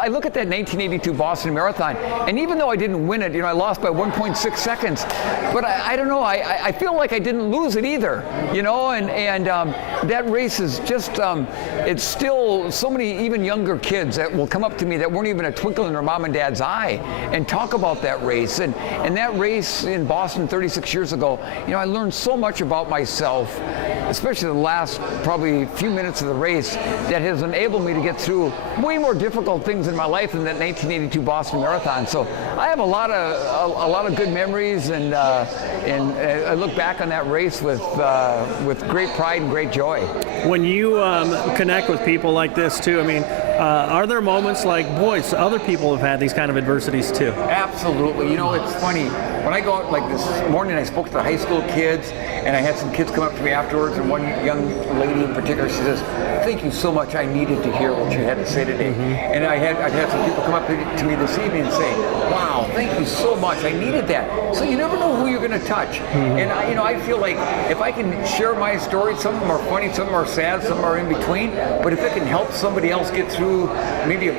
I look at that 1982 Boston Marathon, and even though I didn't win it, I lost by 1.6 seconds, but I don't know, I feel like I didn't lose it either, and that race is just, it's still so many even younger kids that will come up to me that weren't even a twinkle in their mom and dad's eye and talk about that race. And that race in Boston 36 years ago, I learned so much about myself, especially the last probably few minutes of the race, that has enabled me to get through way more difficult things in my life than that 1982 Boston Marathon. So I have a lot of good memories, and I look back on that race with great pride and great joy. When you connect with people like this too, are there moments like, boys, other people have had these kind of adversities too? Absolutely. It's funny. When I go out, like this morning, I spoke to the high school kids, and I had some kids come up to me afterwards, and one young lady in particular, she says, "Thank you so much. I needed to hear what you had to say today." Mm-hmm. And I've had some people come up to me this evening and say, "Wow, thank you so much. I needed that." So you never know who you're going to touch. Mm-hmm. And I feel like if I can share my story, some of them are funny, some of them are sad, some are in between, but if it can help somebody else get through maybe a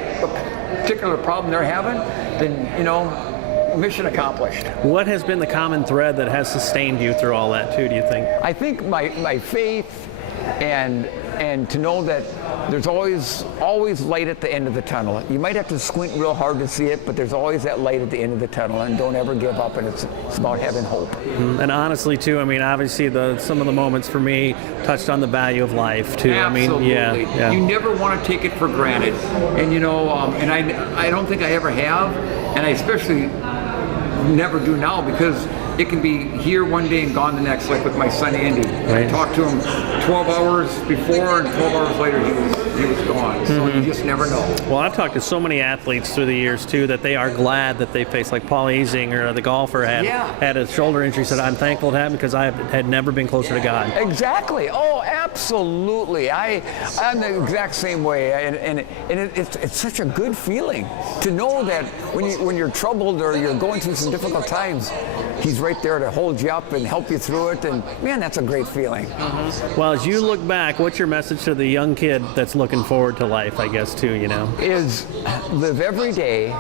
particular problem they're having, then, mission accomplished. What has been the common thread that has sustained you through all that too, do you think? I think my faith, and to know that there's always light at the end of the tunnel. You might have to squint real hard to see it, but there's always that light at the end of the tunnel, and don't ever give up, and it's about having hope. And honestly too, obviously some of the moments for me touched on the value of life too. Absolutely. Yeah. You never want to take it for granted, and and I don't think I ever have, and I especially never do now, because it can be here one day and gone the next, like with my son Andy. Right. I talked to him 12 hours before, and 12 hours later he was gone. So you just never know. Well, I've talked to so many athletes through the years too that they are glad that they faced, like Paul Azinger, the golfer, had a shoulder injury. Said, "I'm thankful to have him because I had never been closer to God." Exactly. Oh, absolutely. I'm the exact same way, and it's such a good feeling to know that when you're troubled or you're going through some difficult times, He's right there to hold you up and help you through it, and man, that's a great feeling. Mm-hmm. Well, as you look back, what's your message to the young kid that's looking forward to life, I guess, too, Is live every day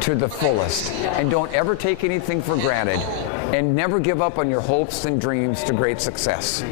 to the fullest, and don't ever take anything for granted, and never give up on your hopes and dreams to great success.